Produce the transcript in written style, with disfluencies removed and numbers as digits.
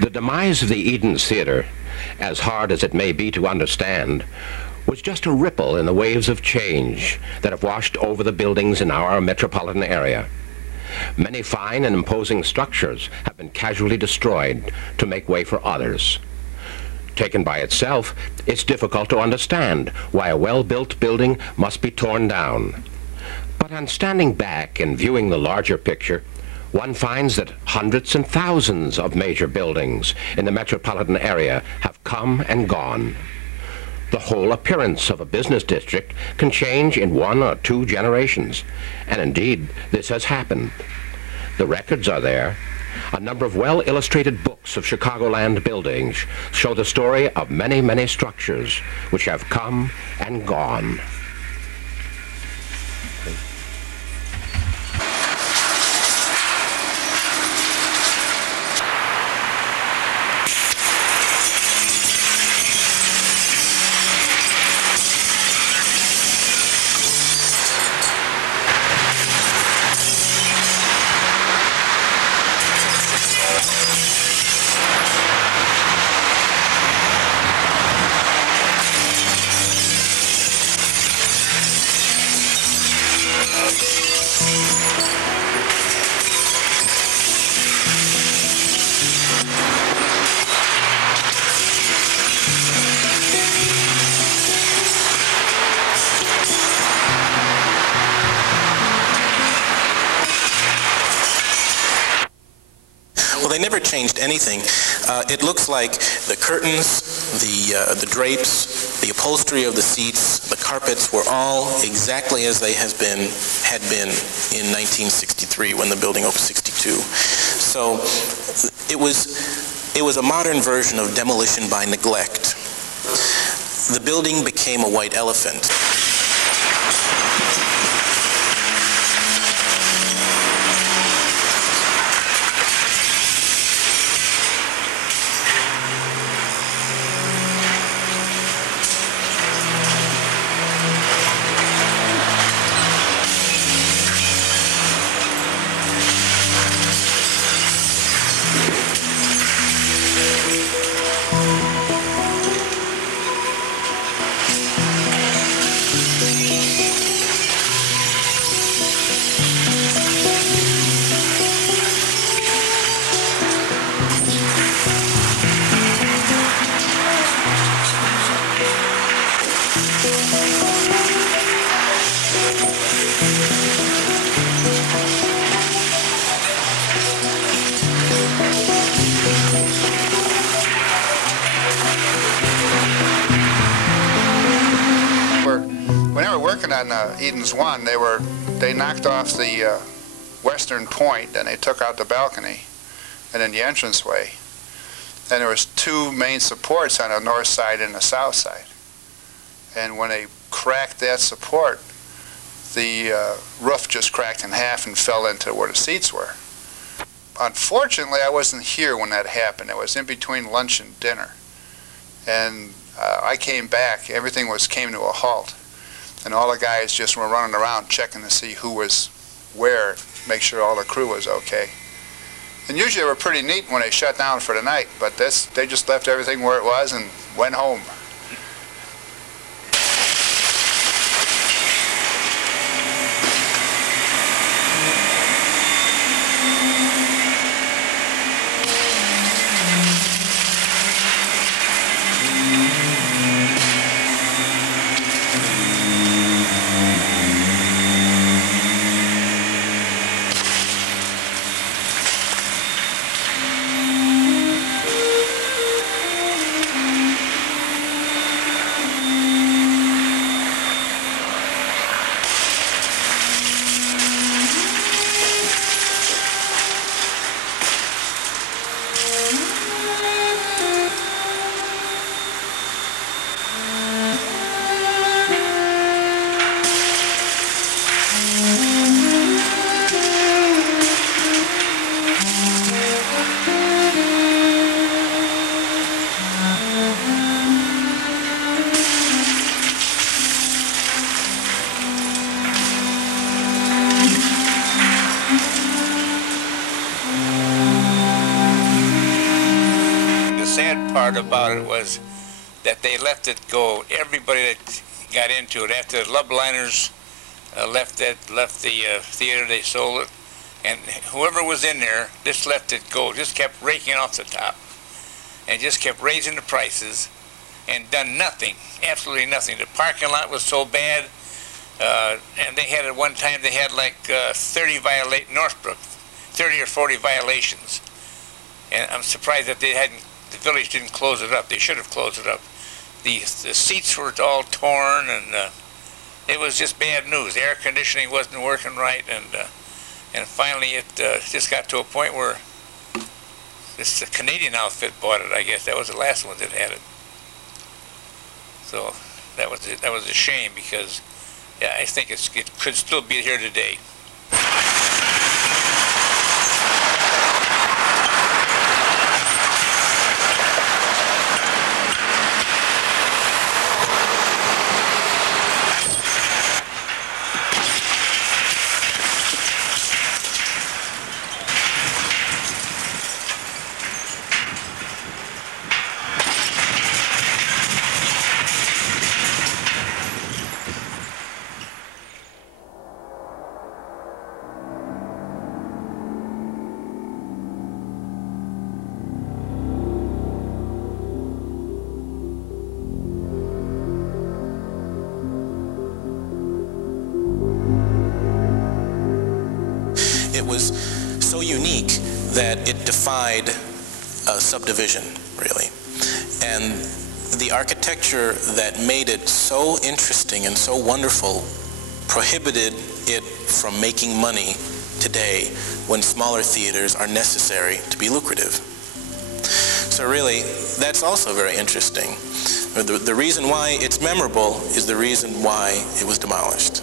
The demise of the Eden's Theater, as hard as it may be to understand, was just a ripple in the waves of change that have washed over the buildings in our metropolitan area. Many fine and imposing structures have been casually destroyed to make way for others. Taken by itself, it's difficult to understand why a well-built building must be torn down. But on standing back and viewing the larger picture, one finds that hundreds and thousands of major buildings in the metropolitan area have come and gone. The whole appearance of a business district can change in 1 or 2 generations, and indeed, this has happened. The records are there. A number of well-illustrated books of Chicagoland buildings show the story of many, many structures which have come and gone. They never changed anything. It looks like the curtains, the drapes, the upholstery of the seats, the carpets were all exactly as they had been in 1963 when the building opened, 62. So it was a modern version of demolition by neglect. The building became a white elephant. On Eden's One, they knocked off the western point and they took out the balcony and then the entranceway. And there was 2 main supports on the north side and the south side. And when they cracked that support, the roof just cracked in half and fell into where the seats were. Unfortunately, I wasn't here when that happened. It was in between lunch and dinner. And I came back. Everything came to a halt. And all the guys just were running around checking to see who was where, make sure all the crew was okay. And usually they were pretty neat when they shut down for the night, but they just left everything where it was and went home. sad part about it was that they let it go. Everybody that got into it after the Lubliners left the theater, they sold it, and whoever was in there just let it go, just kept raking off the top, and just kept raising the prices, and done nothing, absolutely nothing. The parking lot was so bad, and they had at one time they had like 30 or 40 violations, and I'm surprised that the village didn't close it up. They should have closed it up. The seats were all torn, and it was just bad news. The air conditioning wasn't working right, and finally it just got to a point where this Canadian outfit bought it. I guess that was the last one that had it. So that was a shame, because yeah, I think it could still be here today. It was so unique that it defied subdivision, really. And the architecture that made it so interesting and so wonderful prohibited it from making money today when smaller theaters are necessary to be lucrative. So really, that's also very interesting. The reason why it's memorable is the reason why it was demolished.